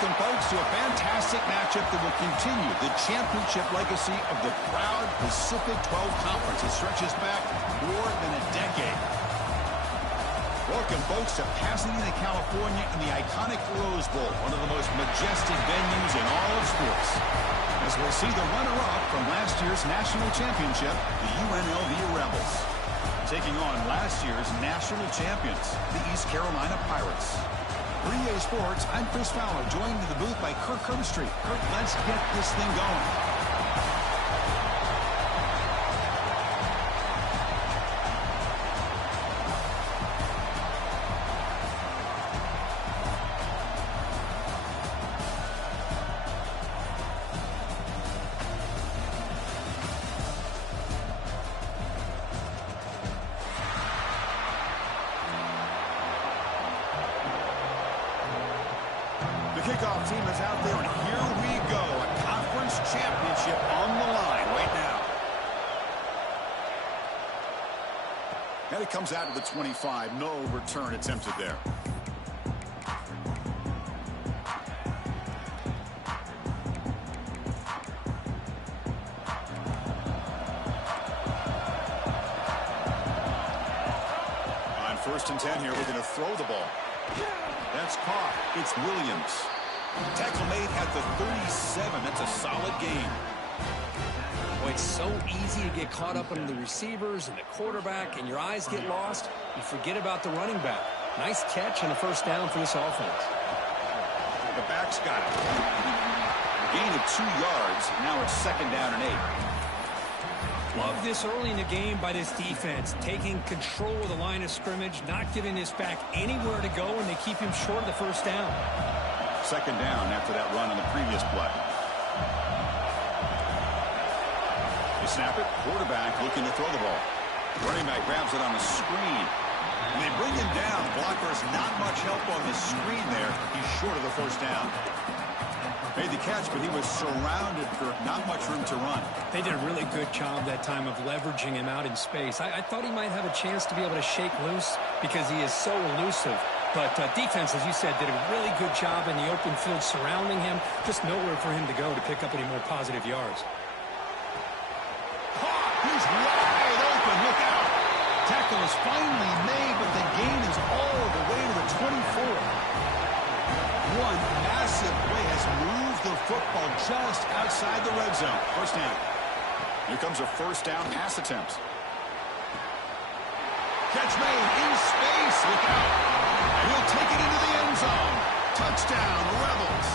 Welcome, folks, to a fantastic matchup that will continue the championship legacy of the proud Pacific 12 Conference. It stretches back more than a decade. Welcome, folks, to Pasadena, California, in the iconic Rose Bowl, one of the most majestic venues in all of sports. As we'll see the runner-up from last year's national championship, the UNLV Rebels, taking on last year's national champions, the East Carolina Pirates. For EA Sports, I'm Chris Fowler, joined in the booth by Kirk Herbstreit. Kirk, let's get this thing going. The kickoff team is out there, and here we go. A conference championship on the line right now. And it comes out to the 25. No return attempted there. On 1st and 10 here, we're going to throw the ball. That's caught. It's Williams. Tackle made at the 37. That's a solid gain. Boy, it's so easy to get caught up on the receivers and the quarterback, and your eyes get lost. You forget about the running back. Nice catch and a first down for this offense. The back's got it. A gain of 2 yards. Now it's 2nd down and 8. Love this early in the game by this defense, taking control of the line of scrimmage, not giving this back anywhere to go, and they keep him short of the first down. 2nd down after that run on the previous play. They snap it. Quarterback looking to throw the ball. Running back grabs it on the screen. And they bring him down. Blocker's not much help on the screen there. He's short of the first down. Made the catch, but he was surrounded for not much room to run. They did a really good job that time of leveraging him out in space. I thought he might have a chance to be able to shake loose because he is so elusive. But defense, as you said, did a really good job in the open field surrounding him. Just nowhere for him to go to pick up any more positive yards. He's wide open. Look out. Tackle is finally made, but the gain is all the way to the 24. One massive play has moved the football just outside the red zone. First down. Here comes a first down pass attempt. Catch made in space. Look out. And he'll take it into the end zone. Touchdown, Rebels.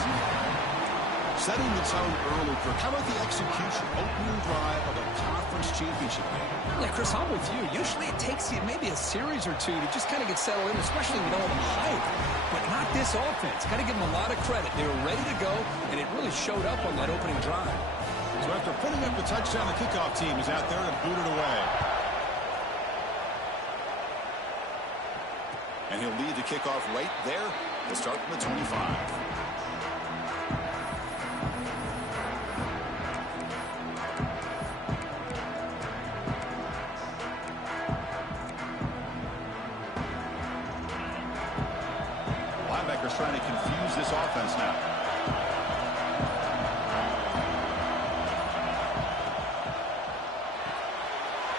Setting the tone early, Kirk. How about the execution? Opening drive of a conference championship game. Yeah, Chris, I'm with you. Usually it takes you maybe a series or two to just kind of get settled in, especially with all the hype. But not this offense. Got to give them a lot of credit. They were ready to go, and it really showed up on that opening drive. So after putting up the touchdown, the kickoff team is out there to boot it away. And he'll lead the kickoff right there to start from the 25. Linebacker's trying to confuse this offense now.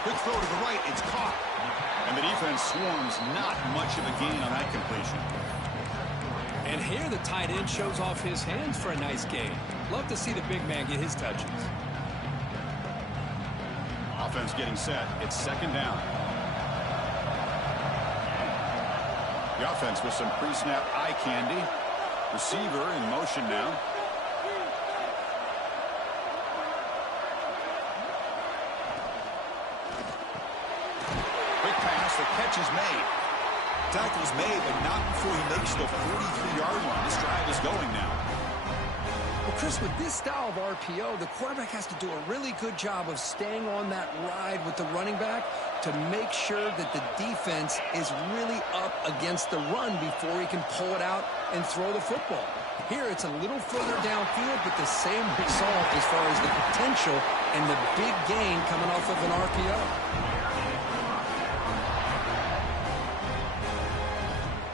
Quick throw to the right. It's caught. And the defense swarms. Not much of a gain on that completion. And here the tight end shows off his hands for a nice gain. Love to see the big man get his touches. Offense getting set. It's 2nd down. The offense with some pre-snap eye candy. Receiver in motion now. Quick pass. The catch is made. Tackle's made, but not before he makes the 43-yard line. This drive is going now. Well, Chris, with this style of RPO, the quarterback has to do a really good job of staying on that ride with the running back to make sure that the defense is really up against the run before he can pull it out and throw the football. Here, it's a little further downfield, but the same result as far as the potential and the big gain coming off of an RPO.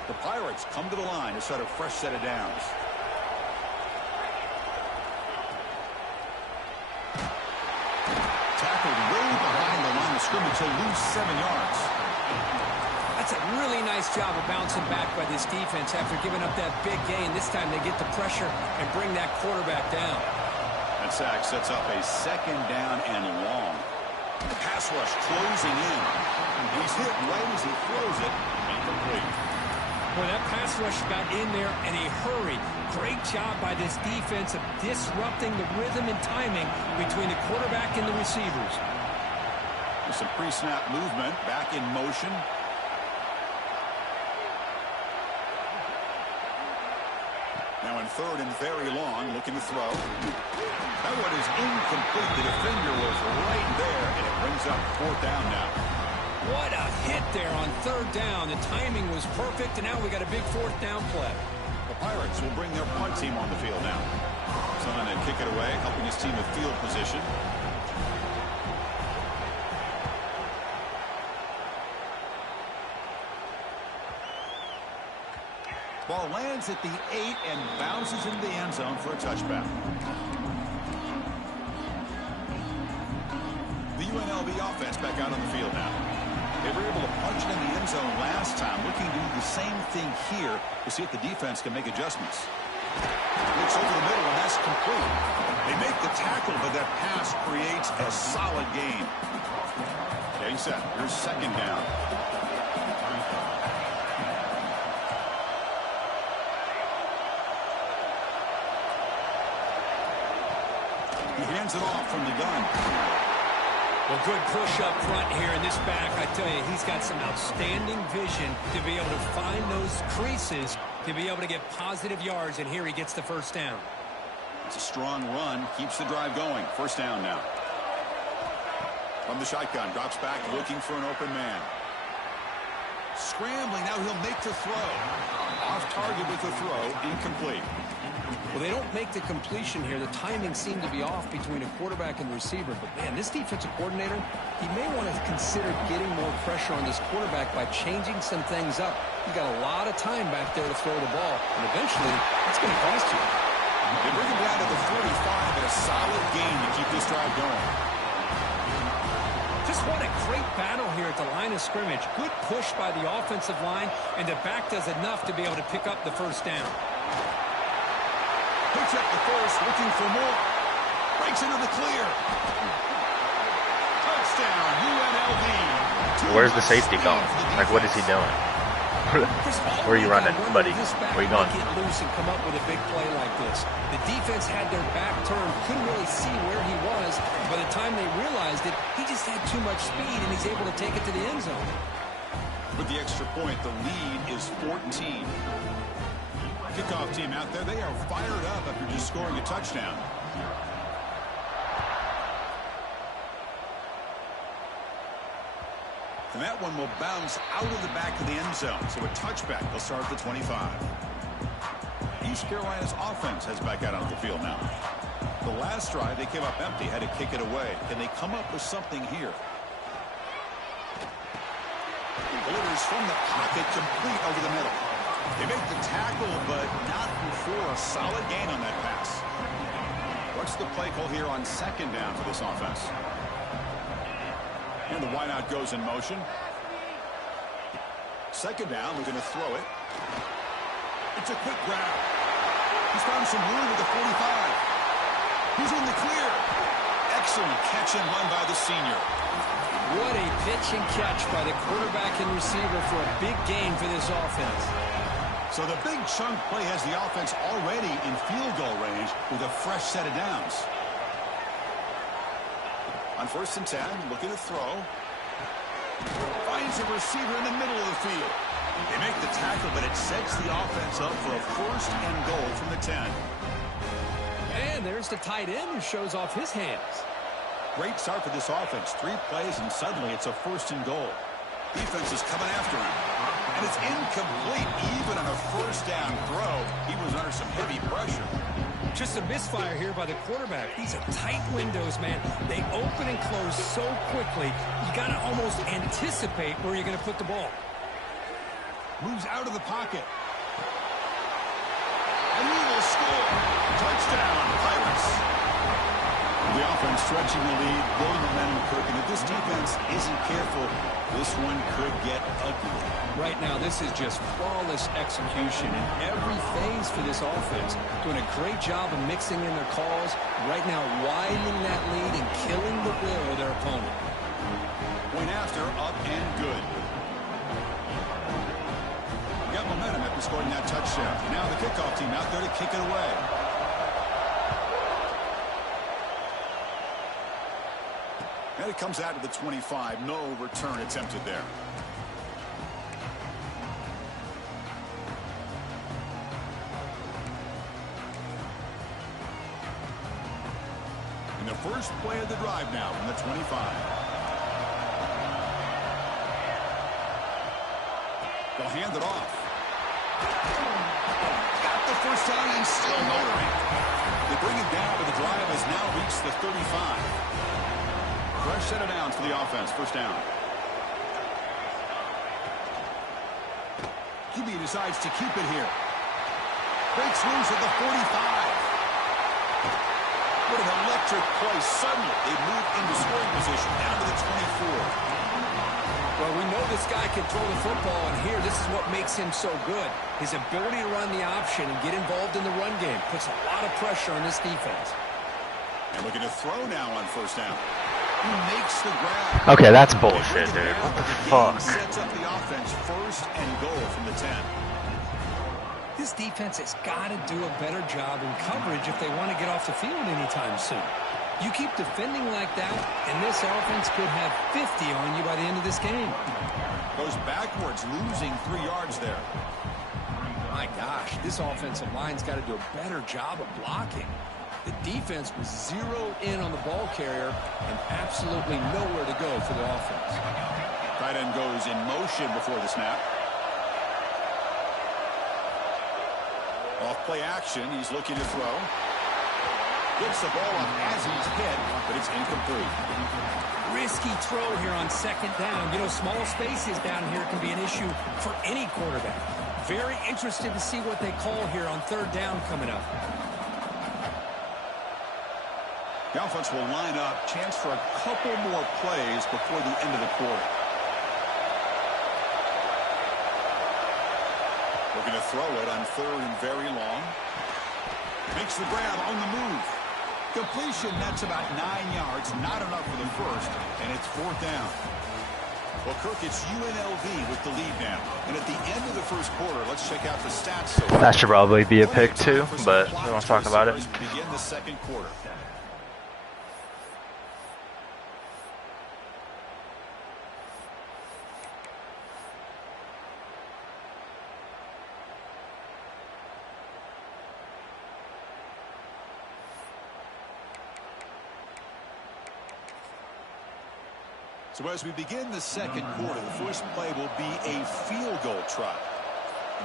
The Pirates come to the line to set a fresh set of downs. to lose 7 yards. That's a really nice job of bouncing back by this defense after giving up that big gain. This time they get the pressure and bring that quarterback down. That sack sets up a 2nd down and long. The pass rush closing in. He's hit right as he throws it. Incomplete. Boy, that pass rush got in there in a hurry. Great job by this defense of disrupting the rhythm and timing between the quarterback and the receivers. There's some pre-snap movement, back in motion. Now in 3rd and very long, looking to throw. That one is incomplete. The defender was right there, and it brings up 4th down now. What a hit there on 3rd down. The timing was perfect, and now we got a big 4th down play. The Pirates will bring their punt team on the field now. Trying to kick it away, helping his team with field position. Ball lands at the 8 and bounces into the end zone for a touchback. The UNLV offense back out on the field now. They were able to punch it in the end zone last time, looking to do the same thing here to see if the defense can make adjustments. Looks over the middle, and that's complete. They make the tackle, but that pass creates a solid gain. Getting set. Here's 2nd down. He hands it off from the gun. Well, good push up front here in this back. I tell you, he's got some outstanding vision to be able to find those creases, to be able to get positive yards, and here he gets the 1st down. It's a strong run, keeps the drive going. 1st down now. From the shotgun, drops back, looking for an open man. Scrambling, now he'll make the throw. Off target with the throw, incomplete. Well, they don't make the completion here. The timing seemed to be off between a quarterback and the receiver. But, man, this defensive coordinator, he may want to consider getting more pressure on this quarterback by changing some things up. You got a lot of time back there to throw the ball, and eventually it's going to cost you. They bring him down to the 45 and a solid gain to keep this drive going. Just what a great battle here at the line of scrimmage. Good push by the offensive line, and the back does enough to be able to pick up the 1st down. Picks up the 1st, looking for more. Breaks into the clear. Touchdown, UNLV. Where's the safety going? Like, what is he doing? Where are you running, buddy? Where are you going? Get loose and come up with a big play like this. The defense had their back turned, couldn't really see where he was. By the time they realized it, he just had too much speed, and he's able to take it to the end zone. With the extra point, the lead is 14. Kickoff team out there, they are fired up after just scoring a touchdown. And that one will bounce out of the back of the end zone. So a touchback will start at the 25. East Carolina's offense has back out on the field now. The last drive, they came up empty, had to kick it away. Can they come up with something here? Delivers from the pocket, complete over the middle. They make the tackle, but not before a solid gain on that pass. What's the play call here on 2nd down for this offense? And the wideout goes in motion. 2nd down, looking to throw it. It's a quick grab. He's found some room at the 45. He's in the clear. Excellent catch and run by the senior. What a pitch and catch by the quarterback and receiver for a big gain for this offense. So the big chunk play has the offense already in field goal range with a fresh set of downs. On 1st and 10, looking to throw. Finds a receiver in the middle of the field. They make the tackle, but it sets the offense up for a 1st and goal from the 10. And there's the tight end who shows off his hands. Great start for this offense. 3 plays, and suddenly it's a 1st and goal. Defense is coming after him. And it's incomplete. Even on a 1st down throw, he was under some heavy pressure. Just a misfire here by the quarterback. These are tight windows, man. They open and close so quickly, you got to almost anticipate where you're going to put the ball. Moves out of the pocket. And he will score. Touchdown, Pirates. The offense stretching the lead, building momentum, Kirk, and if this defense defense isn't careful, this one could get ugly. Right now, this is just flawless execution in every phase for this offense. Doing a great job of mixing in their calls. Right now, widening that lead and killing the will of their opponent. Point after, up and good. We got momentum after scoring that touchdown. Now the kickoff team out there to kick it away. And it comes out to the 25. No return attempted there. In the first play of the drive now from the 25. They'll hand it off. Got the first down and still motoring. They bring it down, but the drive has now reached the 35. Fresh set of downs for the offense. First down. QB decides to keep it here. Breaks loose at the 45. What an electric play. Suddenly, they move into scoring position down to the 24. Well, we know this guy can throw the football, and here, this is what makes him so good. His ability to run the option and get involved in the run game puts a lot of pressure on this defense. And looking to throw now on first down. He makes the grab. Okay, that's bullshit, dude. What the fuck? Sets up the offense first and goal from the 10. This defense has got to do a better job in coverage if they want to get off the field anytime soon. You keep defending like that, and this offense could have 50 on you by the end of this game. Goes backwards, losing 3 yards there. My gosh, this offensive line's got to do a better job of blocking. The defense was zeroed in on the ball carrier and absolutely nowhere to go for the offense. Tight end goes in motion before the snap. Off play action, he's looking to throw. Gets the ball up as he's hit, but it's incomplete. Risky throw here on second down. You know, small spaces down here can be an issue for any quarterback. Very interested to see what they call here on third down coming up. The offense will line up. Chance for a couple more plays before the end of the quarter. Looking to throw it on third and very long. Makes the grab on the move. Completion, that's about 9 yards. Not enough for the first, and it's fourth down. Well, Kirk, it's UNLV with the lead now. And at the end of the first quarter, let's check out the stats. So that should probably be a pick too, but we won't talk about it. Begin the second quarter. So as we begin the second quarter, the first play will be a field goal try.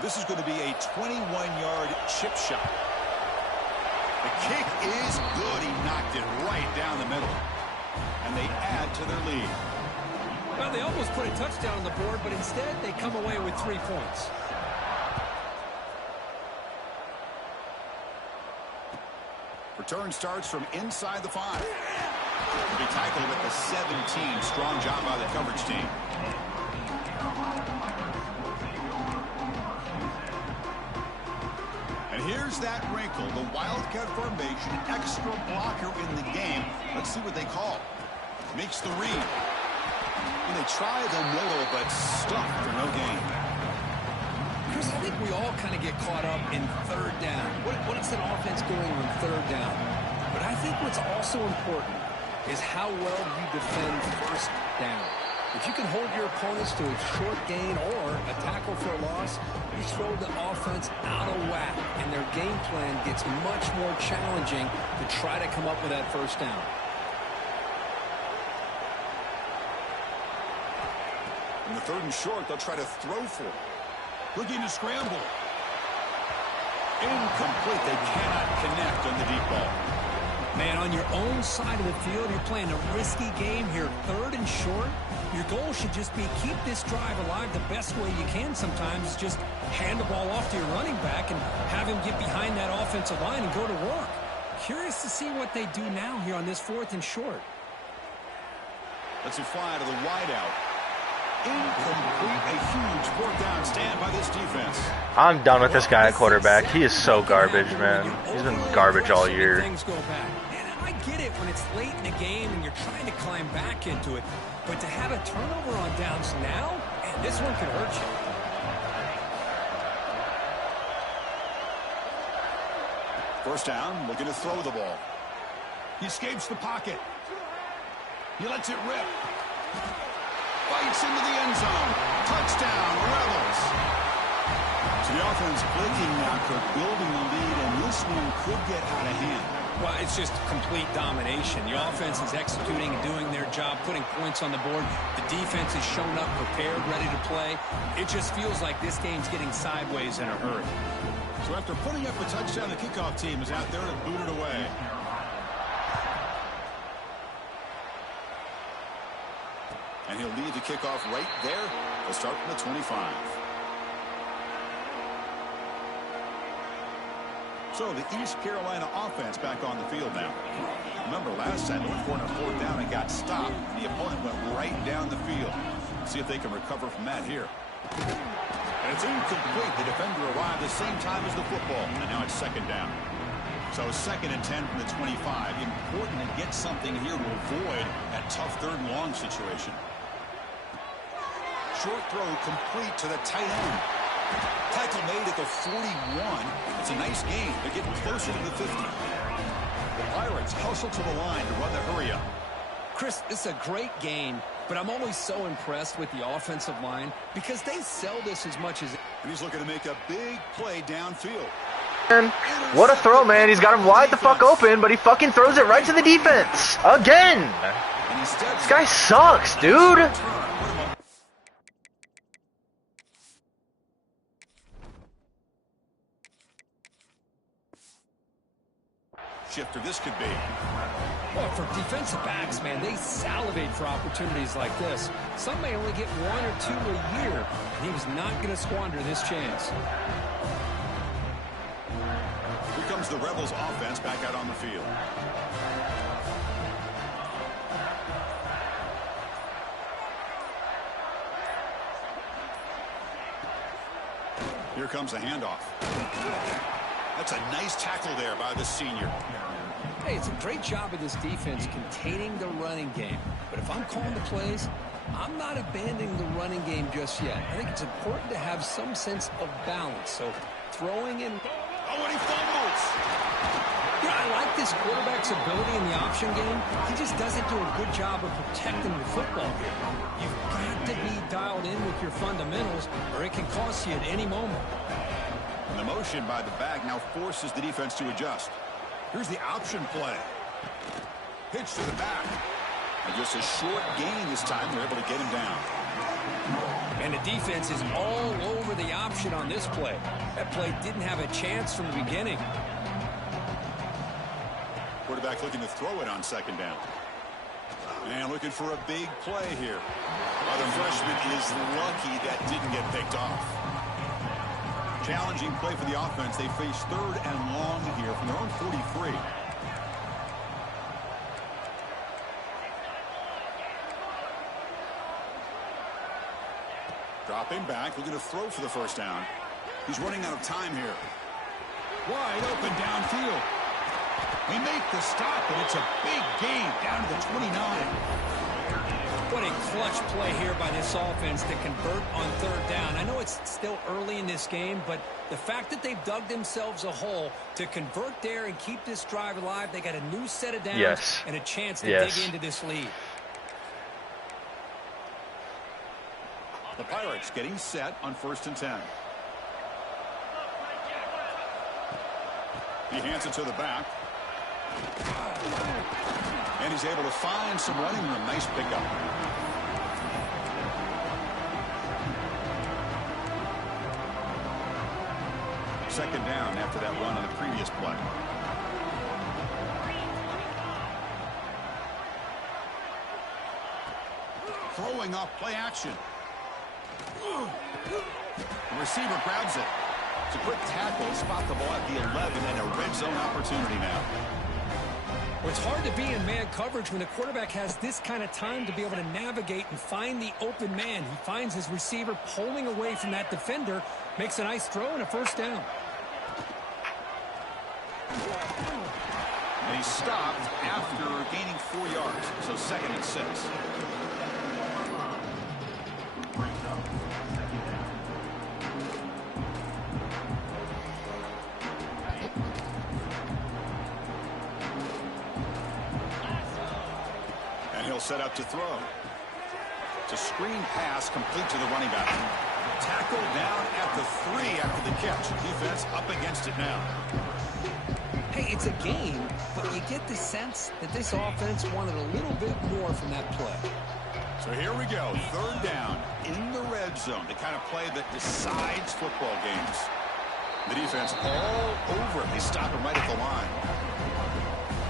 This is going to be a 21-yard chip shot. The kick is good. He knocked it right down the middle. And they add to their lead. Well, they almost put a touchdown on the board, but instead they come away with 3 points. Return starts from inside the 5. Be tackled at the 17. Strong job by the coverage team. And here's that wrinkle. The Wildcat formation, extra blocker in the game. Let's see what they call. Makes the read. And they try the middle, but stuffed for no gain. Chris, I think we all kind of get caught up in third down. What is an offense doing on third down? But I think what's also important is how well you defend first down. If you can hold your opponents to a short gain or a tackle for a loss, you throw the offense out of whack, and their game plan gets much more challenging to try to come up with that first down. In the third and short, they'll try to throw for it. Looking to scramble. Incomplete. They cannot connect on the deep ball. Man, on your own side of the field, you're playing a risky game here. Third and short, your goal should just be keep this drive alive the best way you can sometimes. Is just hand the ball off to your running back and have him get behind that offensive line and go to work. Curious to see what they do now here on this fourth and short. Lets it fly to the wideout. Incomplete. A huge fourth down stand by this defense. I'm done with this guy at quarterback. He is so garbage, man. He's been garbage all year. I get it when it's late in the game and you're trying to climb back into it. But to have a turnover on downs now, man, this one could hurt you. First down, looking to throw the ball. He escapes the pocket. He lets it rip. Fights into the end zone. Touchdown, Rebels. So the offense clicking now, building the lead, and this one could get out of hand. Well, it's just complete domination. The offense is executing and doing their job, putting points on the board. The defense has shown up prepared, ready to play. It just feels like this game's getting sideways in a hurry. So after putting up a touchdown, the kickoff team is out there to boot it away. And he'll lead the kickoff right there. He'll start from the 25. So the East Carolina offense back on the field now. Remember last time they went for a fourth down and got stopped. The opponent went right down the field. See if they can recover from that here. And it's incomplete. The defender arrived the same time as the football. And now it's second down. So 2nd and 10 from the 25. Important to get something here to avoid that tough third and long situation. Short throw complete to the tight end. Tackle made at the 41. It's a nice game. They're getting closer to the 50. The Pirates hustle to the line to run the hurry-up. Chris, this is a great game, but I'm always so impressed with the offensive line because they sell this as much as... And he's looking to make a big play downfield. What a throw, man. He's got him wide the fuck open, but he fucking throws it right to the defense. Again. This guy sucks, dude. Shifter this could be. Well, for defensive backs, man, they salivate for opportunities like this. Some may only get 1 or 2 a year, and he was not going to squander this chance. Here comes the Rebels offense back out on the field. Here comes the handoff. That's a nice tackle there by the senior. Hey, it's a great job of this defense containing the running game. But if I'm calling the plays, I'm not abandoning the running game just yet. I think it's important to have some sense of balance. So throwing in... Oh, and he fumbles! Yeah, I like this quarterback's ability in the option game. He just doesn't do a good job of protecting the football here. You've got to be dialed in with your fundamentals, or it can cost you at any moment. And the motion by the back now forces the defense to adjust. Here's the option play. Pitch to the back. And just a short gain this time. They're able to get him down. And the defense is all over the option on this play. That play didn't have a chance from the beginning. Quarterback looking to throw it on second down. And looking for a big play here. Well, the freshman is lucky that didn't get picked off. Challenging play for the offense. They face 3rd and long here from their own 43. Dropping back, looking to throw for the first down. He's running out of time here. Wide open downfield. We make the stop, but it's a big gain down to the 29. What a clutch play here by this offense to convert on 3rd down. I know it's still early in this game, but the fact that they've dug themselves a hole to convert there and keep this drive alive, they got a new set of downs and a chance to dig into this lead. The Pirates getting set on 1st and 10. He hands it to the back. And he's able to find some running room. Nice pickup. Second down after that run on the previous play. Throwing off play action. The receiver grabs it. It's a quick tackle. Spot the ball at the 11 and a red zone opportunity now. Well, it's hard to be in man coverage when the quarterback has this kind of time to be able to navigate and find the open man. He finds his receiver pulling away from that defender, makes a nice throw and a first down. And he stopped after gaining 4 yards, so 2nd and 6. And he'll set up to throw. It's a screen pass complete to the running back. Tackled down at the 3 after the catch. Defense up against it now. Hey, it's a game, but you get the sense that this offense wanted a little bit more from that play. So here we go, 3rd down in the red zone, the kind of play that decides football games. The defense all over it. They stop him right at the line.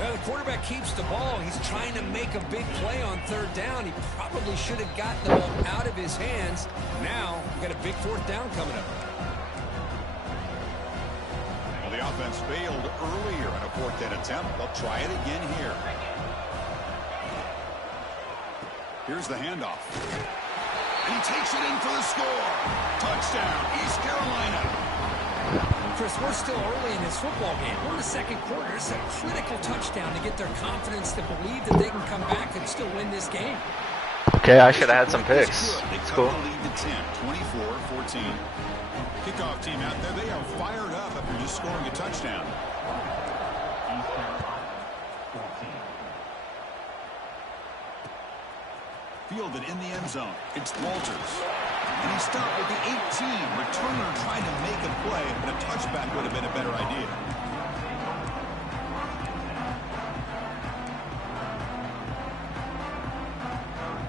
Now the quarterback keeps the ball. He's trying to make a big play on 3rd down. He probably should have gotten the ball out of his hands. Now we've got a big 4th down coming up. The offense failed earlier in a 4th down attempt. They'll try it again here. Here's the handoff. And he takes it in for the score. Touchdown, East Carolina. Chris, we're still early in this football game. We're in the 2nd quarter. It's a critical touchdown to get their confidence to believe that they can come back and still win this game. Okay, I should have had some picks. It's cool. The lead to 10, 24-14. Kickoff team out there, they are fired up after just scoring a touchdown. Fielded in the end zone. It's Walters. And he stopped with the 18. Returner trying to make a play, but a touchback would have been a better idea.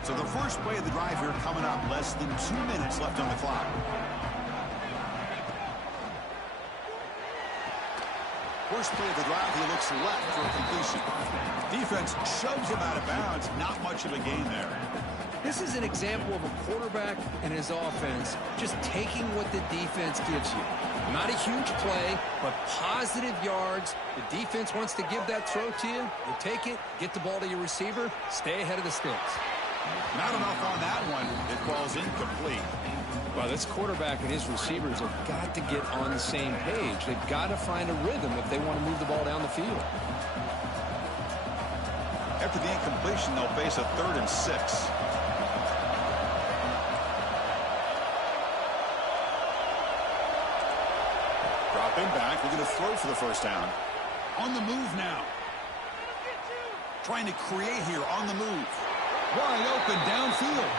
So the first play of the drive here coming up. Less than 2 minutes left on the clock. First play of the drive, he looks left for a completion. Defense shoves him out of bounds. Not much of a gain there. This is an example of a quarterback and his offense just taking what the defense gives you. Not a huge play, but positive yards. The defense wants to give that throw to you. You take it, get the ball to your receiver, stay ahead of the sticks. Not enough on that one. It falls incomplete. Well, this quarterback and his receivers have got to get on the same page. They've got to find a rhythm if they want to move the ball down the field. After the incompletion, they'll face a 3rd and 6. Dropping back, we're going to throw for the first down. On the move now. Trying to create here on the move. Wide open downfield.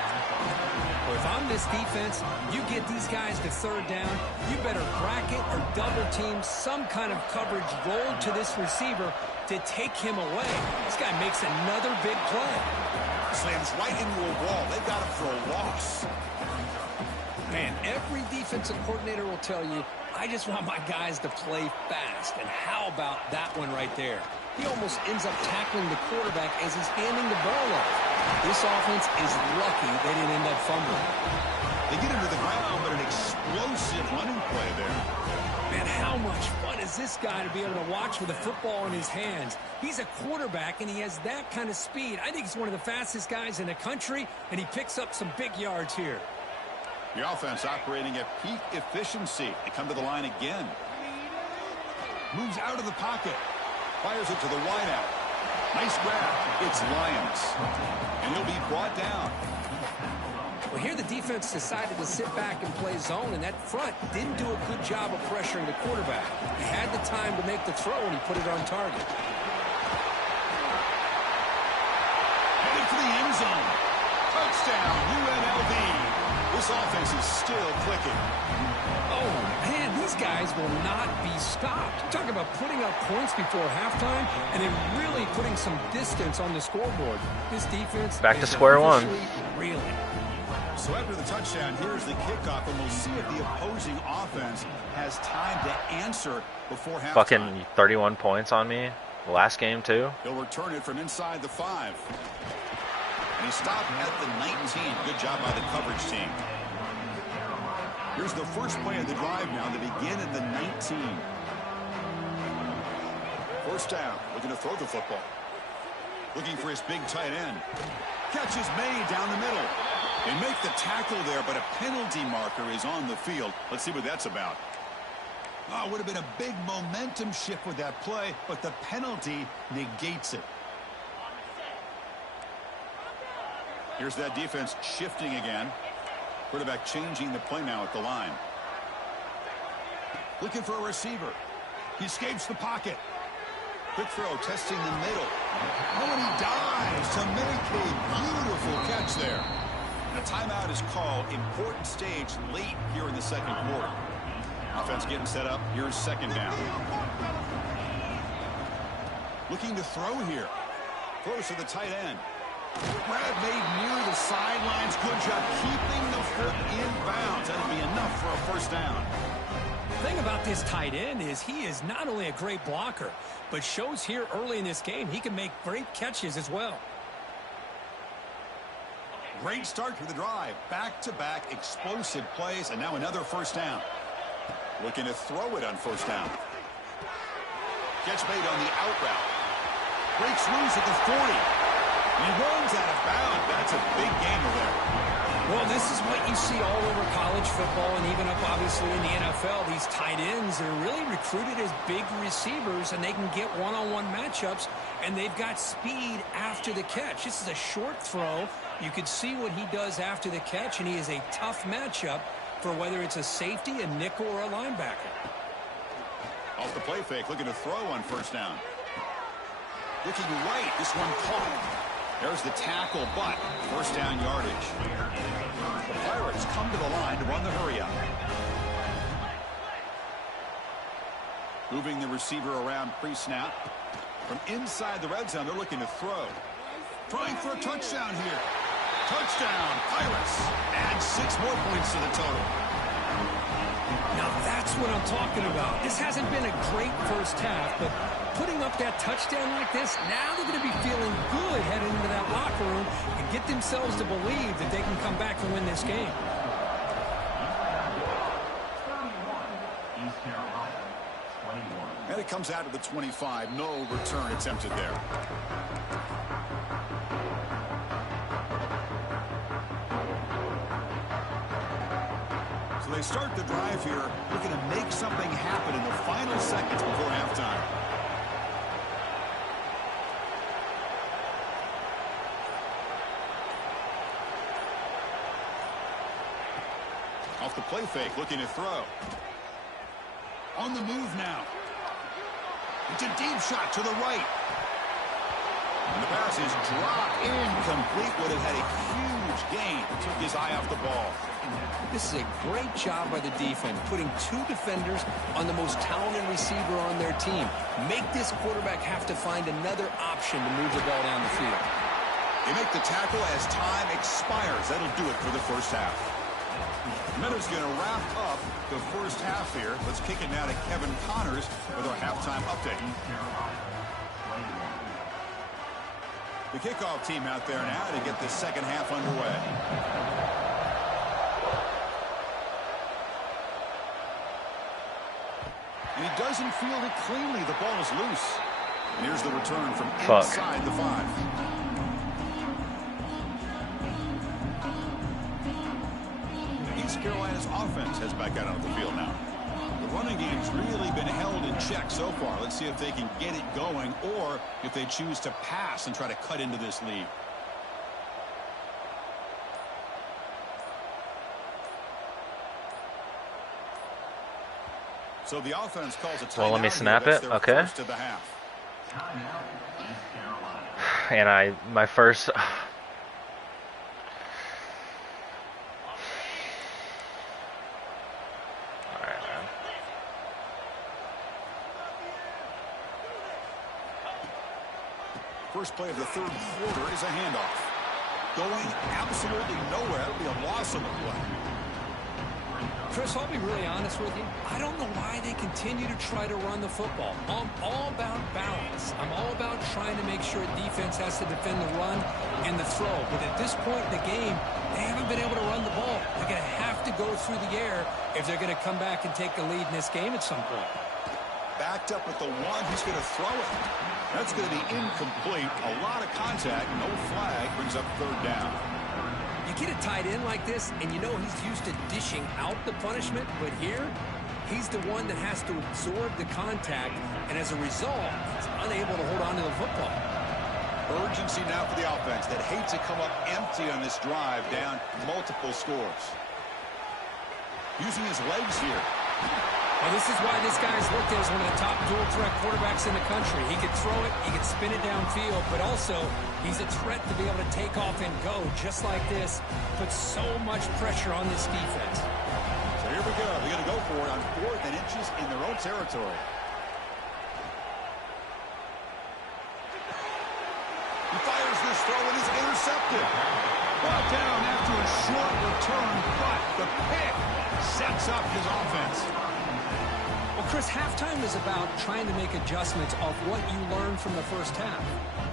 Well, if I'm this defense, you get these guys to 3rd down, you better bracket or double team some kind of coverage roll to this receiver to take him away. This guy makes another big play. Slams right into a wall. They've got him for a loss. Man, every defensive coordinator will tell you, I just want my guys to play fast. And how about that one right there? He almost ends up tackling the quarterback as he's handing the ball off. This offense is lucky they didn't end up fumbling. They get him to the ground, but an explosive running play there. Man, how much fun is this guy to be able to watch with a football in his hands? He's a quarterback, and he has that kind of speed. I think he's one of the fastest guys in the country, and he picks up some big yards here. The offense operating at peak efficiency. They come to the line again. Moves out of the pocket. Fires it to the wideout. Nice grab. It's Lyons. And he'll be brought down. Well, here the defense decided to sit back and play zone, and that front didn't do a good job of pressuring the quarterback. He had the time to make the throw, and he put it on target. Headed for the end zone. Touchdown, UNLV. This offense is still clicking. Oh, man, these guys will not be stopped. Talk about putting up points before halftime and then really putting some distance on the scoreboard. This defense back to square one. Really. So after the touchdown, here's the kickoff, and we'll see if the opposing offense has time to answer before halftime. Fucking 31 points on me. Last game, too. He'll return it from inside the 5. And he stopped at the 19. Good job by the coverage team. Here's the first play of the drive now. They begin at the 19. First down. Looking to throw the football. Looking for his big tight end. Catch is made down the middle. They make the tackle there, but a penalty marker is on the field. Let's see what that's about. Oh, it would have been a big momentum shift with that play, but the penalty negates it. Here's that defense shifting again. Quarterback changing the play now at the line. Looking for a receiver. He escapes the pocket. Quick throw, testing the middle. Oh, and he dives to make a beautiful catch there. And a timeout is called. Important stage late here in the second quarter. Offense getting set up. Here's second down. Looking to throw here. Throws to the tight end. Grab made near the sidelines. Good job keeping the foot in bounds. That'll be enough for a first down. The thing about this tight end is he is not only a great blocker, but shows here early in this game he can make great catches as well. Great start to the drive. Back-to-back explosive plays, and now another first down. Looking to throw it on first down. Catch made on the out route. Breaks loose at the 40. He runs out of bounds. That's a big gainer there. Well, this is what you see all over college football and even up obviously in the NFL. These tight ends are really recruited as big receivers, and they can get one-on-one matchups, and they've got speed after the catch. This is a short throw. You could see what he does after the catch, and he is a tough matchup for whether it's a safety, a nickel, or a linebacker. Off the play fake, looking to throw on first down. Looking right, this one caught. There's the tackle, but first down yardage. The Pirates come to the line to run the hurry up. Moving the receiver around pre-snap. From inside the red zone, they're looking to throw. Trying for a touchdown here. Touchdown, Pirates. Add 6 more points to the total. Now that's what I'm talking about. This hasn't been a great first half, but putting up that touchdown like this, now they're going to be feeling good heading into that locker room and get themselves to believe that they can come back and win this game. And it comes out of the 25. No return attempted there. So they start the drive here, looking to make something happen in the final seconds before halftime. Off the play fake, looking to throw. On the move now. It's a deep shot to the right. And the pass is dropped incomplete. Would have had a huge gain. Took his eye off the ball. This is a great job by the defense, putting 2 defenders on the most talented receiver on their team. Make this quarterback have to find another option to move the ball down the field. They make the tackle as time expires. That'll do it for the first half. Meadows going to wrap up the first half here. Let's kick it now to Kevin Connors with our halftime update. The kickoff team out there now to get the second half underway. And he doesn't field it cleanly. The ball is loose. And here's the return from inside the 5. East Carolina's offense heads back out onto the field now. The running game's really been held in check so far. Let's see if they can get it going or if they choose to pass and try to cut into this lead. So the offense calls a timeout. Well, let me snap it. Okay. And my first. First play of the third quarter is a handoff. Going absolutely nowhere. That'll be a loss of the play. Chris, I'll be really honest with you. I don't know why they continue to try to run the football. I'm all about balance. I'm all about trying to make sure defense has to defend the run and the throw. But at this point in the game, they haven't been able to run the ball. They're going to have to go through the air if they're going to come back and take the lead in this game at some point. backed up with the one. He's going to throw it. That's going to be incomplete. A lot of contact. No flag. Brings up third down. You get a tight end like this, and you know he's used to dishing out the punishment, but here, he's the one that has to absorb the contact, and as a result, he's unable to hold on to the football. Urgency now for the offense that hates to come up empty on this drive, down multiple scores. Using his legs here. Well, this is why this guy is looked at as one of the top dual-threat quarterbacks in the country. He can throw it, he can spin it downfield, but also he's a threat to be able to take off and go just like this. Puts so much pressure on this defense. So here we go. They're going to go for it on 4th and inches in their own territory. He fires this throw and is intercepted. Brought down after a short return, but the pick sets up his offense. Well, Chris, halftime is about trying to make adjustments off what you learned from the first half.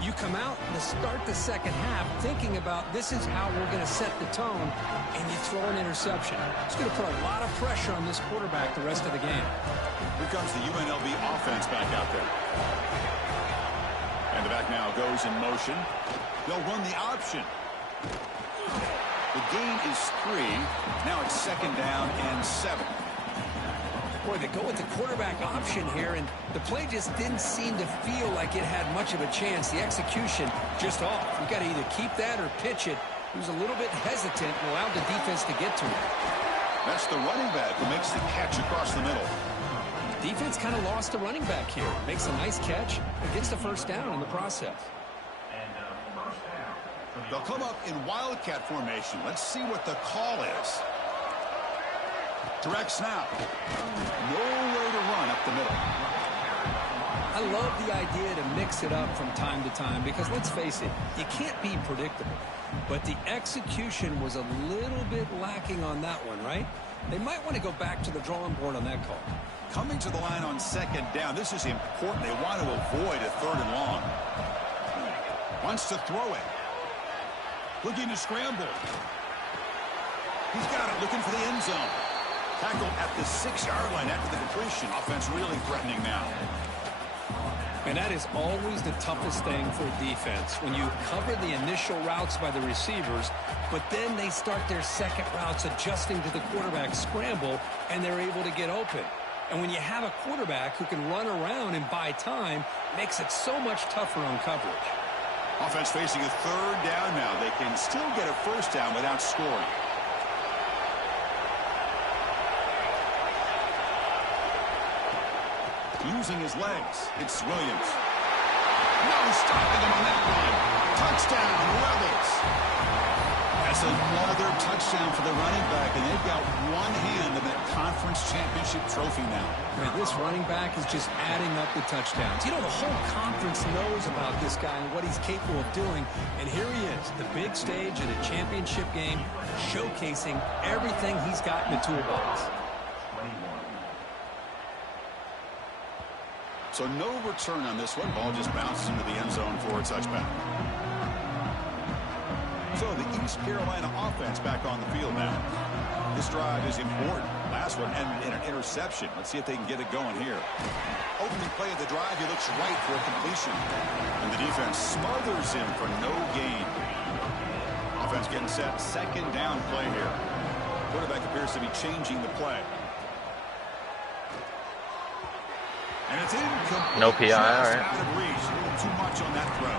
You come out to start the second half thinking about this is how we're going to set the tone, and you throw an interception. It's going to put a lot of pressure on this quarterback the rest of the game. Here comes the UNLV offense back out there. And the back now goes in motion. They'll run the option. The gain is 3. Now it's 2nd down and 7. Boy, they go with the quarterback option here, and the play just didn't seem to feel like it had much of a chance. The execution just off. You got to either keep that or pitch it. He was a little bit hesitant and allowed the defense to get to him. That's the running back who makes the catch across the middle. Defense kind of lost the running back here. Makes a nice catch and gets the first down in the process. They'll come up in wildcat formation. Let's see what the call is. Direct snap. Nowhere to run up the middle. I love the idea to mix it up from time to time because, let's face it, you can't be predictable. But the execution was a little bit lacking on that one, right? They might want to go back to the drawing board on that call. Coming to the line on 2nd down. This is important. They want to avoid a 3rd and long. Wants to throw it. Looking to scramble. He's got it. Looking for the end zone. Tackle at the 6-yard line after the completion. Offense really threatening now. And that is always the toughest thing for a defense. When you cover the initial routes by the receivers, but then they start their second routes adjusting to the quarterback scramble, and they're able to get open. And when you have a quarterback who can run around and buy time, it makes it so much tougher on coverage. Offense facing a 3rd down now. They can still get a 1st down without scoring. Using his legs, it's Williams. No stopping him on that one. Touchdown, Rebels. That's another touchdown for the running back, and they've got one hand in that conference championship trophy now. Man, this running back is just adding up the touchdowns. You know, the whole conference knows about this guy and what he's capable of doing, and here he is, the big stage of the championship game, showcasing everything he's got in the toolbox. So no return on this one. Ball just bounces into the end zone for a touchback. So the East Carolina offense back on the field now. This drive is important. Last one ended in an interception. Let's see if they can get it going here. Opening play of the drive, he looks right for a completion. And the defense smothers him for no gain. Offense getting set. 2nd down play here. Quarterback appears to be changing the play. And it's incomplete. No PI, all right. Out of reach. A little too much on that throw.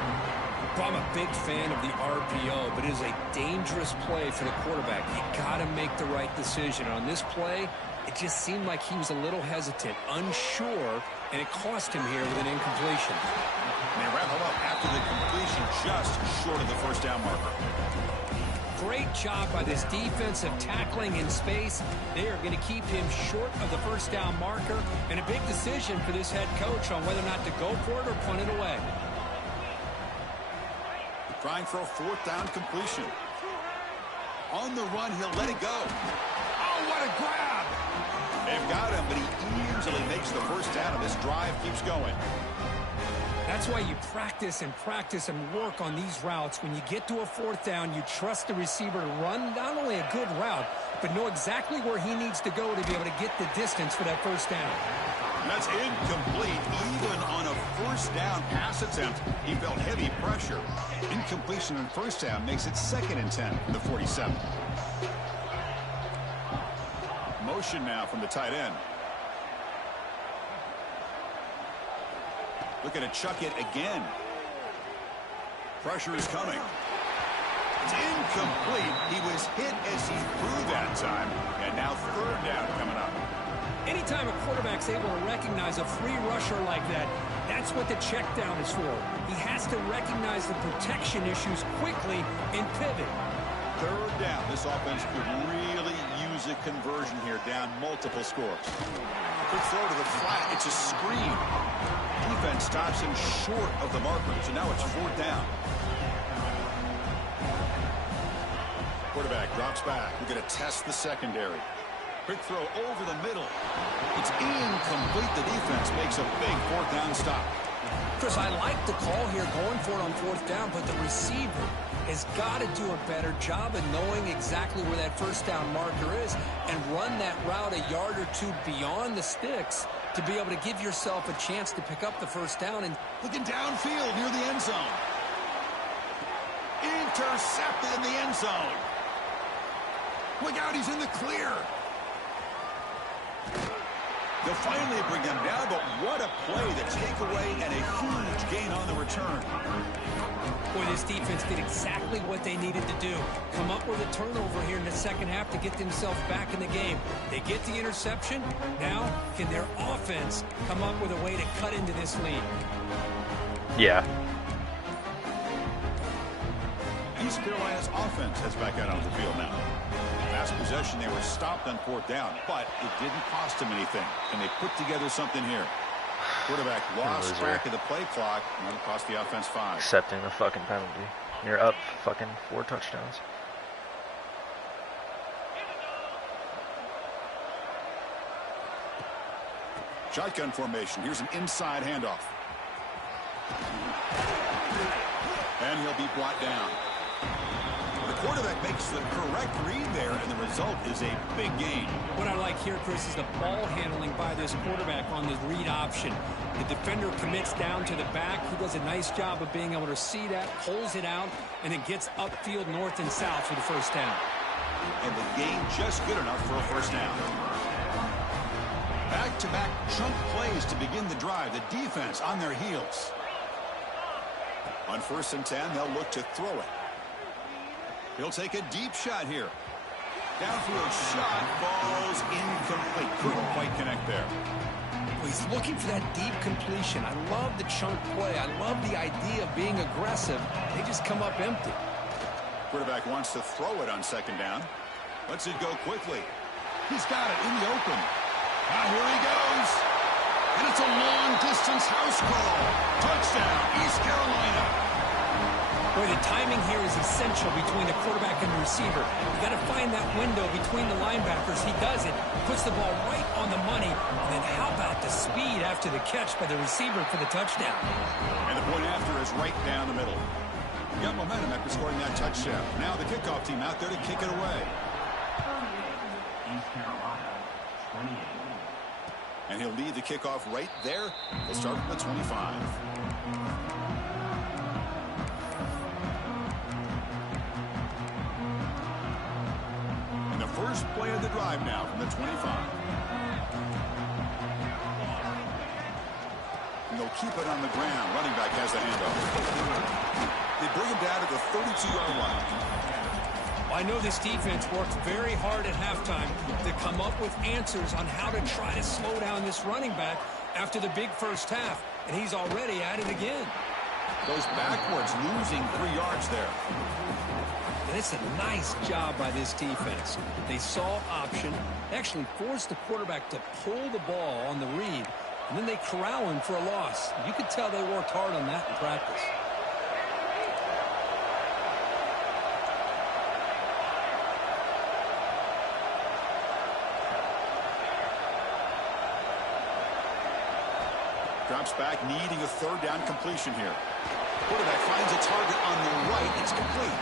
Well, I'm a big fan of the RPO, but it is a dangerous play for the quarterback. You got to make the right decision. On this play, it just seemed like he was a little hesitant, unsure, and it cost him here with an incompletion. And they wrap him up after the completion, just short of the 1st down marker. Great job by this defensive tackling in space. They are going to keep him short of the 1st down marker, and a big decision for this head coach on whether or not to go for it or punt it away. Trying for a 4th down completion. On the run, he'll let it go. Oh, what a grab! They've got him, but he easily makes the 1st down, and this drive keeps going. That's why you practice and work on these routes. When you get to a 4th down, you trust the receiver to run not only a good route, but know exactly where he needs to go to be able to get the distance for that 1st down. And that's incomplete. Even on a first down pass attempt, he felt heavy pressure. Incompletion on first down makes it 2nd and 10 from the 47. Motion now from the tight end. Looking to chuck it again. Pressure is coming. It's incomplete. He was hit as he threw that time. And now 3rd down coming up. Anytime a quarterback's able to recognize a free rusher like that, that's what the check down is for. He has to recognize the protection issues quickly and pivot. 3rd down. This offense could really use a conversion here, down multiple scores. Quick throw to the flat. It's a screen. Defense stops him short of the marker. So now it's 4th down. Quarterback drops back. We're going to test the secondary. Quick throw over the middle. It's incomplete. The defense makes a big 4th down stop. Chris, I like the call here going for it on 4th down, but the receiver has got to do a better job of knowing exactly where that 1st down marker is and run that route a yard or 2 beyond the sticks to be able to give yourself a chance to pick up the 1st down. And looking downfield near the end zone. Intercepted in the end zone. Look out, he's in the clear. They'll finally bring him down, but what a play, the takeaway, and a huge gain on the return. Boy, this defense did exactly what they needed to do. Come up with a turnover here in the 2nd half to get themselves back in the game. They get the interception. Now, can their offense come up with a way to cut into this lead? Yeah. East Carolina's offense has back out on the field now. Last possession, they were stopped on 4th down, but it didn't cost them anything, and they put together something here. Quarterback lost track of the play clock, and it cost the offense 5. Accepting the fucking penalty. You're up fucking 4 touchdowns. Shotgun formation. Here's an inside handoff. And he'll be brought down. The quarterback makes the correct read there, and the result is a big gain. What I like here, Chris, is the ball handling by this quarterback on the read option. The defender commits down to the back. He does a nice job of being able to see that, pulls it out, and then gets upfield north and south for the 1st down. And the gain just good enough for a 1st down. Back-to-back chunk plays to begin the drive. The defense on their heels. On 1st and 10, they'll look to throw it. He'll take a deep shot here. Downfield shot falls incomplete. Couldn't quite connect there. He's looking for that deep completion. I love the chunk play. I love the idea of being aggressive. They just come up empty. Quarterback wants to throw it on 2nd down. Lets it go quickly. He's got it in the open. Now here he goes. And it's a long-distance house call. Touchdown, East Carolina. Boy, the timing here is essential between the quarterback and the receiver. You got to find that window between the linebackers. He does it, puts the ball right on the money, and then how about the speed after the catch by the receiver for the touchdown? And the point after is right down the middle. You got momentum after scoring that touchdown. Now the kickoff team out there to kick it away. East Carolina, 28. And he'll lead the kickoff right there. He'll start from the 25. First play of the drive now from the 25. And they'll keep it on the ground. Running back has the handoff. They bring him down to the 32-yard line. I know this defense worked very hard at halftime to come up with answers on how to try to slow down this running back after the big 1st half, and he's already at it again. Goes backwards, losing 3 yards there. And it's a nice job by this defense. They saw option, actually forced the quarterback to pull the ball on the read, and then they corral him for a loss. You could tell they worked hard on that in practice. Drops back, needing a 3rd down completion here. Quarterback finds a target on the right. It's complete.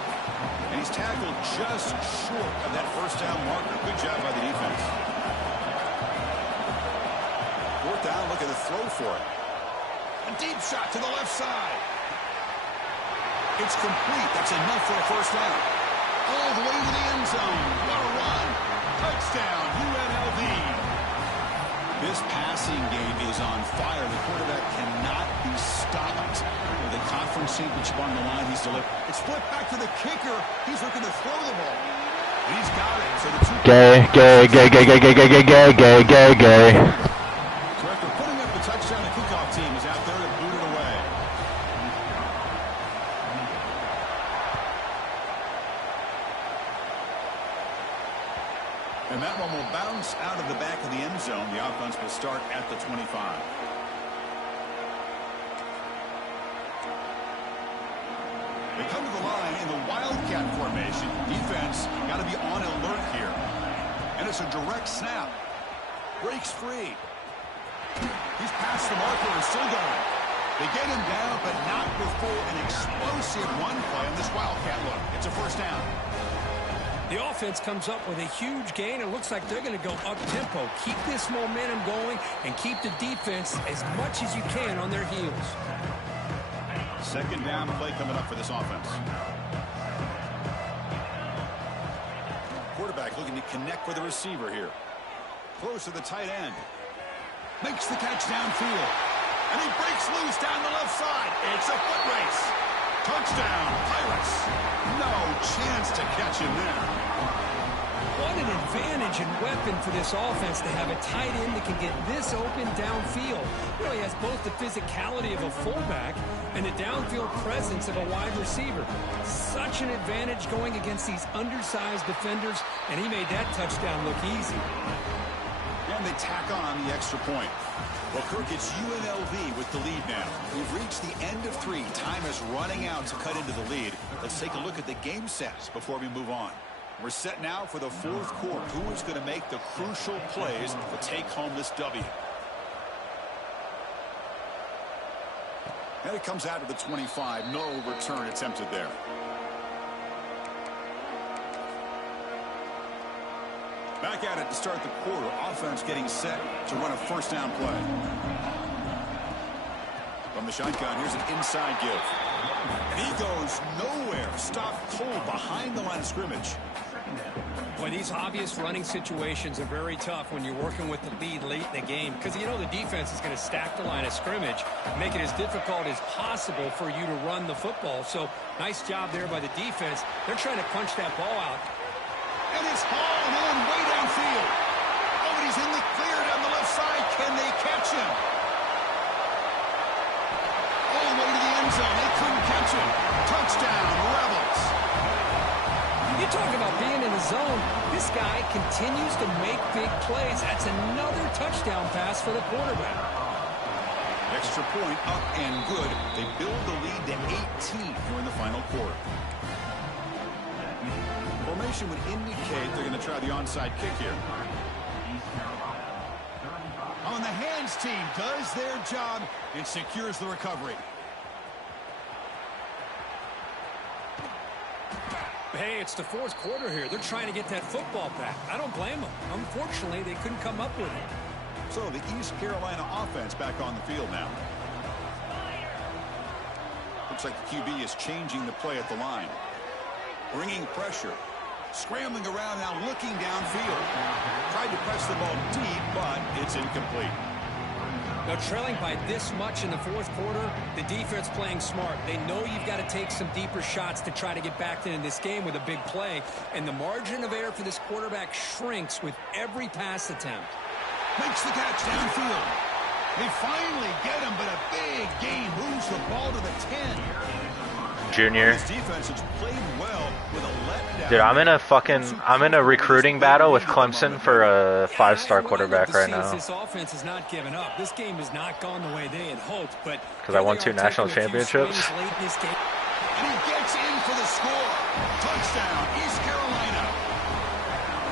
And he's tackled just short of that 1st down marker. Good job by the defense. Fourth down, looking to throw for it. A deep shot to the left side. It's complete. That's enough for a first down. All the way to the end zone. What a run. Touchdown, UNLV. This passing game is on fire. The quarterback cannot be stopped. With the conference championship on the line, he's delivered. It's flipped back to the kicker. He's looking to throw the ball. And he's got it. So the two Gay. Director putting up the touchdown. The kickoff team is out there to boot it away. And that one will bounce out of the back of the end zone. The offense will start at the 25. They come to the line in the Wildcat formation. Defense got to be on alert here. And it's a direct snap. Breaks free. He's past the marker and still going. They get him down, but not before an explosive run play on this Wildcat look. It's a first down. The offense comes up with a huge gain. It looks like they're going to go up-tempo. Keep this momentum going and keep the defense as much as you can on their heels. Second down play coming up for this offense. Quarterback looking to connect with the receiver here. Close to the tight end. Makes the catch downfield. And he breaks loose down the left side. It's a foot race. Touchdown, Pirates. No chance to catch him there. What an advantage and weapon for this offense to have a tight end that can get this open downfield. You know, he has both the physicality of a fullback and the downfield presence of a wide receiver. Such an advantage going against these undersized defenders, and he made that touchdown look easy. And they tack on the extra point. Well, Kirk, it's UNLV with the lead now. We've reached the end of 3. Time is running out to cut into the lead. Let's take a look at the game sets before we move on. We're set now for the fourth quarter. Who is going to make the crucial plays to take home this W? And it comes out to the 25. No return attempted there. Back at it to start the quarter. Offense getting set to run a first down play. From the shotgun, here's an inside give. And he goes nowhere. Stopped cold behind the line of scrimmage. Well, these obvious running situations are very tough when you're working with the lead late in the game because you know the defense is going to stack the line of scrimmage, make it as difficult as possible for you to run the football. So nice job there by the defense. They're trying to punch that ball out. And it's hauled in way downfield. Oh, and he's in the clear down the left side. Can they catch him? All the way to the end zone. They couldn't catch him. Touchdown, Rebels. You talk about being in the zone. This guy continues to make big plays. That's another touchdown pass for the quarterback. Extra point up and good. They build the lead to 18 here in the final quarter. Formation would indicate they're going to try the onside kick here. On the hands team does their job and secures the recovery. Hey, it's the fourth quarter here. They're trying to get that football back. I don't blame them. Unfortunately, they couldn't come up with it. So the East Carolina offense back on the field now. Looks like the QB is changing the play at the line. Bringing pressure. Scrambling around now, looking downfield. Tried to press the ball deep, but it's incomplete. Now, trailing by this much in the fourth quarter, the defense playing smart. They know you've got to take some deeper shots to try to get back in this game with a big play. And the margin of error for this quarterback shrinks with every pass attempt. Makes the catch downfield. They finally get him, but a big gain moves the ball to the 10. Junior. His defense has played well with a letdown. Dude, I'm in a recruiting battle with Clemson for a 5-star quarterback right now. This offense has not given up. This game has not gone the way they had hoped, but because I won 2 national championships. And he gets in for the score. Touchdown, East Carolina.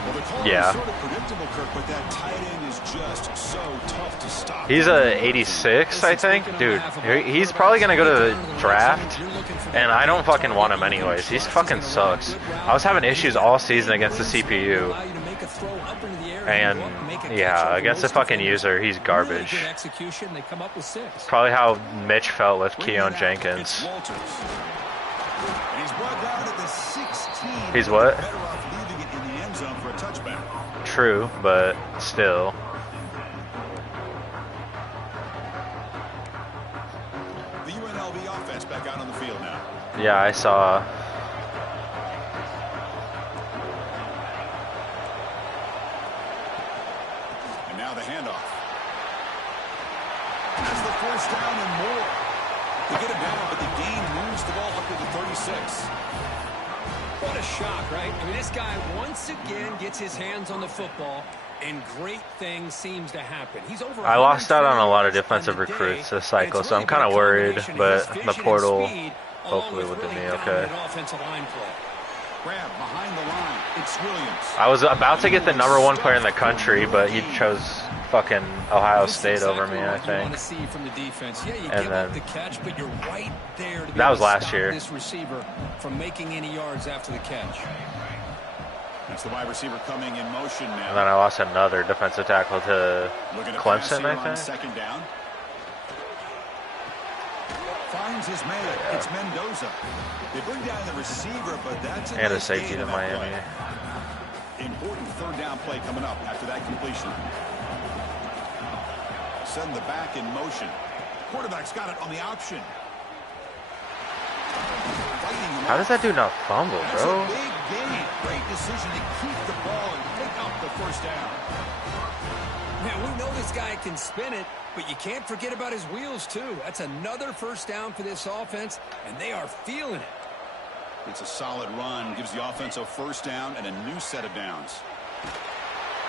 Well, the call is sort of predictable, Kirk, but that tight end is just so tough to stop. He's a 86, I think. Dude, he's probably going to go to the draft, and I don't fucking want him anyways. He fucking sucks. I was having issues all season against the CPU. throw up into the air. And yeah, against the fucking user, he's garbage. Really good execution. They come up with 6. Probably how Mitch felt with Keon Jenkins. And he's brought down at the 16. He's what? Better off leaving it in the end zone for a touchback. True, but still. The UNLV offense back out on the field now. Yeah, I saw. And now the handoff. That's the first down and more. They get him down, but the gain moves the ball up to the 36. What a shock, right? I mean, this guy once again gets his hands on the football, and great things seems to happen. He's over. I lost out on a lot of defensive recruits this cycle, so I'm kind of worried, but the portal hopefully will do me okay. Grab behind the line. It's Williams. I was about to get the #1 player in the country, but he chose fucking Ohio State over me, I think. And then that was last year. This receiver from making any yards after the catch. That's the wide receiver coming in motion now. And then I lost another defensive tackle to Clemson, I think. Second down. Finds his man. It's Mendoza. They bring down the receiver, but that's a and a safety to Miami. Important third down play coming up after that completion. Send the back in motion. Quarterback's got it on the option. How does that dude not fumble, bro? That's a big gain. Great decision to keep the ball and pick up the first down. Man, we know this guy can spin it, but you can't forget about his wheels, too. That's another first down for this offense, and they are feeling it. It's a solid run. Gives the offense a first down and a new set of downs.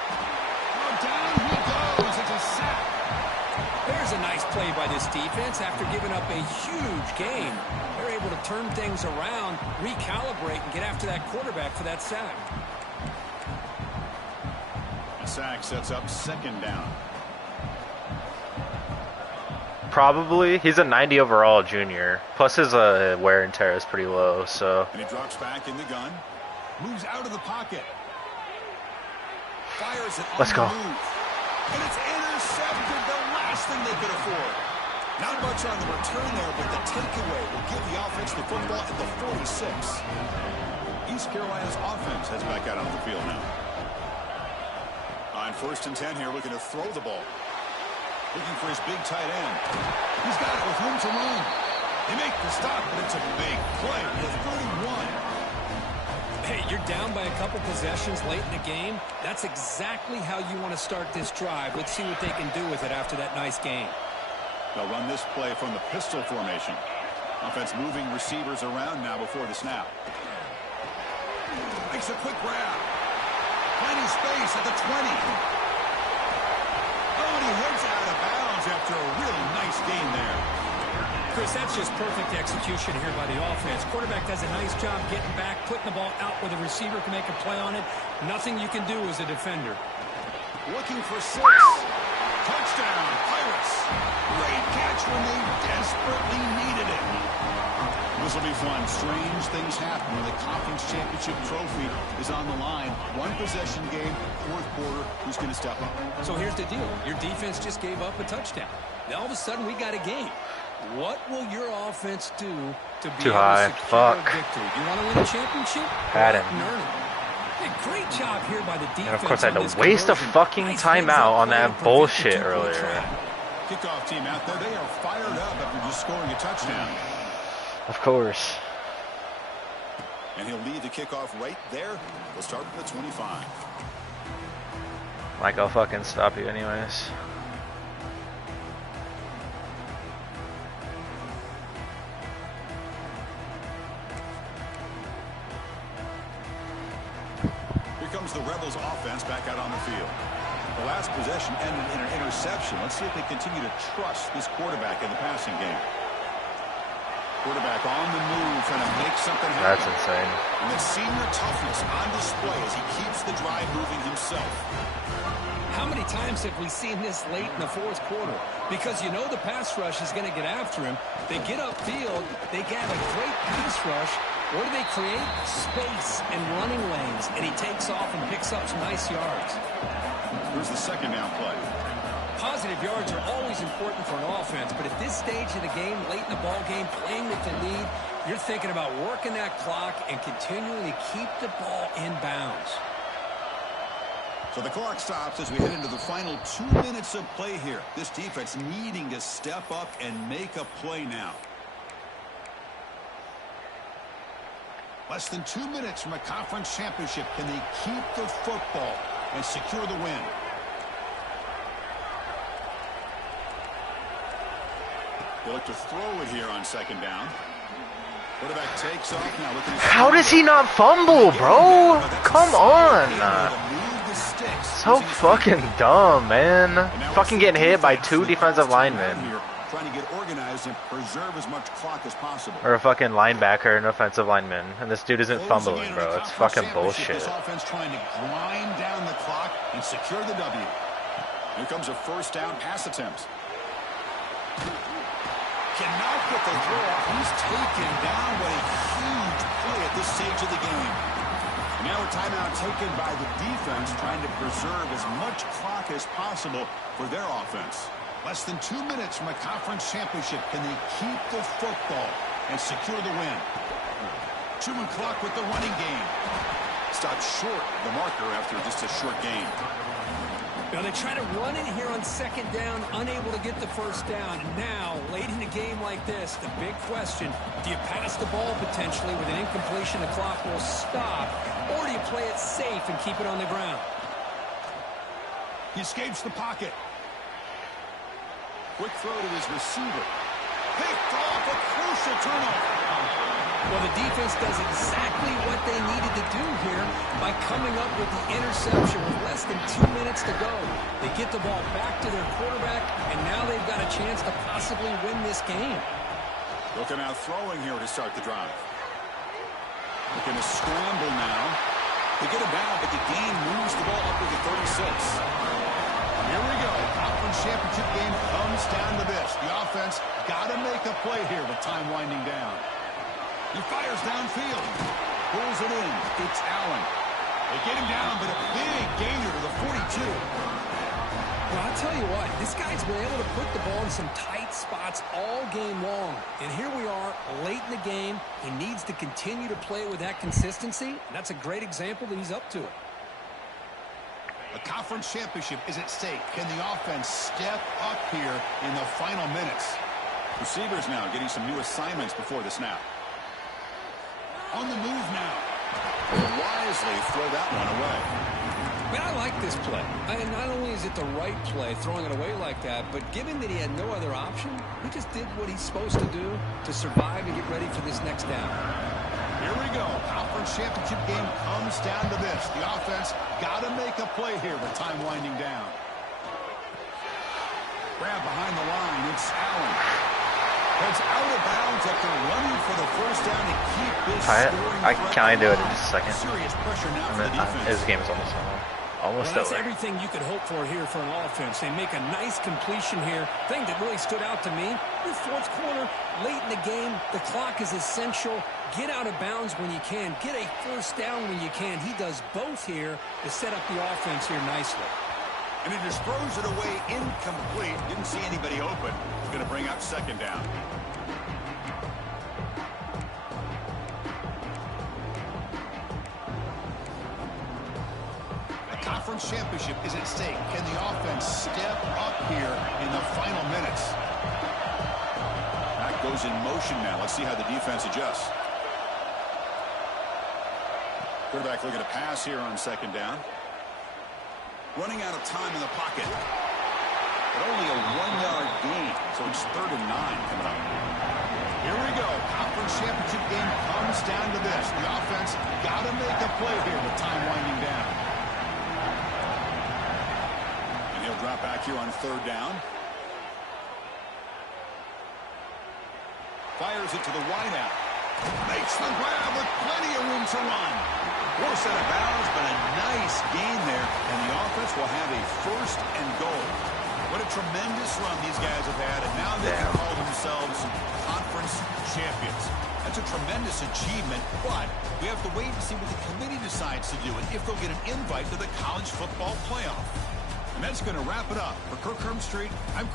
Oh, down he goes. It's a sack. There's a nice play by this defense after giving up a huge gain. They're able to turn things around, recalibrate, and get after that quarterback for that sack. A sack sets up second down. Probably. He's a 90 overall junior. Plus his wear and tear is pretty low, so. And he drops back in the gun. Moves out of the pocket. Fires it on Let's go. the move. And it's intercepted, the last thing they could afford. Not much on the return there, but the takeaway will give the offense the football at the 46. East Carolina's offense heads back out on the field now. On 1st and 10 here, looking to throw the ball. Looking for his big tight end. He's got it with room to run. They make the stop, but it's a big play. The 31. Hey, you're down by a couple possessions late in the game. That's exactly how you want to start this drive. Let's see what they can do with it after that nice game. They'll run this play from the pistol formation. Offense moving receivers around now before the snap. Makes a quick grab. Finding space at the 20. Oh, and he heads out of bounds after a really nice gain there. Chris, that's just perfect execution here by the offense. Quarterback does a nice job getting back, putting the ball out where the receiver can make a play on it. Nothing you can do as a defender. Looking for 6. Touchdown, Pirates. Great catch when they desperately needed it. This will be fun. Strange things happen when the conference championship trophy is on the line. One possession game, 4th quarter. Who's going to step up? So here's the deal. Your defense just gave up a touchdown. Now all of a sudden we got a game. What will your offense do to be too able high? to secure Fuck. a victory? You want to win a championship? Had him. Hey, great job here by the defense. And of course I had on to this waste a conversion. fucking Nice timeout on play to that prevent the bullshit two-point earlier. try. Kickoff team out there. They are fired up after just scoring a touchdown. Of course. And he'll lead the kickoff right there. We'll start from the 25. Like, I'll fucking stop you anyways. Here comes the Rebels offense back out on the field. The last possession ended in an interception. Let's see if they continue to trust this quarterback in the passing game. Quarterback on the move, trying to make something happen. That's insane. And the senior toughness on display as he keeps the drive moving himself. How many times have we seen this late in the 4th quarter? Because you know the pass rush is going to get after him. They get upfield. They get a great pass rush. What do they create? Space and running lanes. And he takes off and picks up some nice yards. Here's the second down play. Positive yards are always important for an offense, but at this stage of the game, late in the ball game, playing with the lead, you're thinking about working that clock and continuing to keep the ball in bounds. So the clock stops as we head into the final 2 minutes of play here. This defense needing to step up and make a play now. Less than 2 minutes from a conference championship. Can they keep the football and secure the win? They look to throw it here on second down. Quarterback takes off now. How does he not fumble, bro? Come on. So fucking dumb, man. Fucking getting hit by 2 defensive linemen. Trying to get organized and preserve as much clock as possible. Or a fucking linebacker and offensive lineman. And this dude isn't fumbling, bro. It's fucking bullshit. This offense trying to grind down the clock and secure the W. Here comes a first down pass attempt. Cannot get the throw off. He's taken down. What a huge play at this stage of the game. And now a timeout taken by the defense, trying to preserve as much clock as possible for their offense. Less than 2 minutes from a conference championship. Can they keep the football and secure the win? 2-man clock with the running game. Stopped short of the marker after just a short gain. Now they try to run it here on second down, unable to get the first down. And now, late in a game like this, the big question, do you pass the ball potentially with an incompletion, the clock will stop, or do you play it safe and keep it on the ground? He escapes the pocket. Quick throw to his receiver. Picked off, a crucial turnover. Well, the defense does exactly what they needed to do here by coming up with the interception with less than 2 minutes to go. They get the ball back to their quarterback, and now they've got a chance to possibly win this game. Looking out throwing here to start the drive. Looking to scramble now. They get it down, but the gain moves the ball up to the 36. Here we go. Conference championship game comes down to this. The offense got to make a play here with time winding down. He fires downfield. Pulls it in. It's Allen. They get him down, but a big gainer to the 42. Well, I'll tell you what. This guy's been able to put the ball in some tight spots all game long. And here we are, late in the game. He needs to continue to play with that consistency. That's a great example that he's up to it. A conference championship is at stake. Can the offense step up here in the final minutes? Receivers now getting some new assignments before the snap. On the move now. Will wisely throw that one away. Man, I like this play. And not only is it the right play, throwing it away like that, but given that he had no other option, he just did what he's supposed to do to survive and get ready for this next down. Here we go. Conference championship game comes down to this. The offense got to make a play here with time winding down. Grab behind the line. It's Allen. Heads out of bounds after running for the first down to keep this I can do it in just a second. Serious pressure now for the defense. His game is almost over. Almost well, that's over. everything you could hope for here for an offense. They make a nice completion here. Thing that really stood out to me, the fourth quarter, late in the game, the clock is essential. Get out of bounds when you can. Get a first down when you can. He does both here to set up the offense here nicely. And he just throws it away incomplete. Didn't see anybody open. Going to bring up second down. The conference championship is at stake. Can the offense step up here in the final minutes? That goes in motion now. Let's see how the defense adjusts. Quarterback looking to pass here on second down. Running out of time in the pocket. But only a 1-yard gain, so it's 3rd and 9 coming up. Here we go. Conference championship game comes down to this. The offense got to make a play here with time winding down. And he'll drop back here on 3rd down. Fires it to the wideout. Makes the grab with plenty of room to run. Force out of bounds, but a nice gain there, and the offense will have a 1st and goal. What a tremendous run these guys have had, and now they can call themselves conference champions. That's a tremendous achievement, but we have to wait and see what the committee decides to do and if they'll get an invite to the college football playoff. And that's going to wrap it up. For Kirk Street, I'm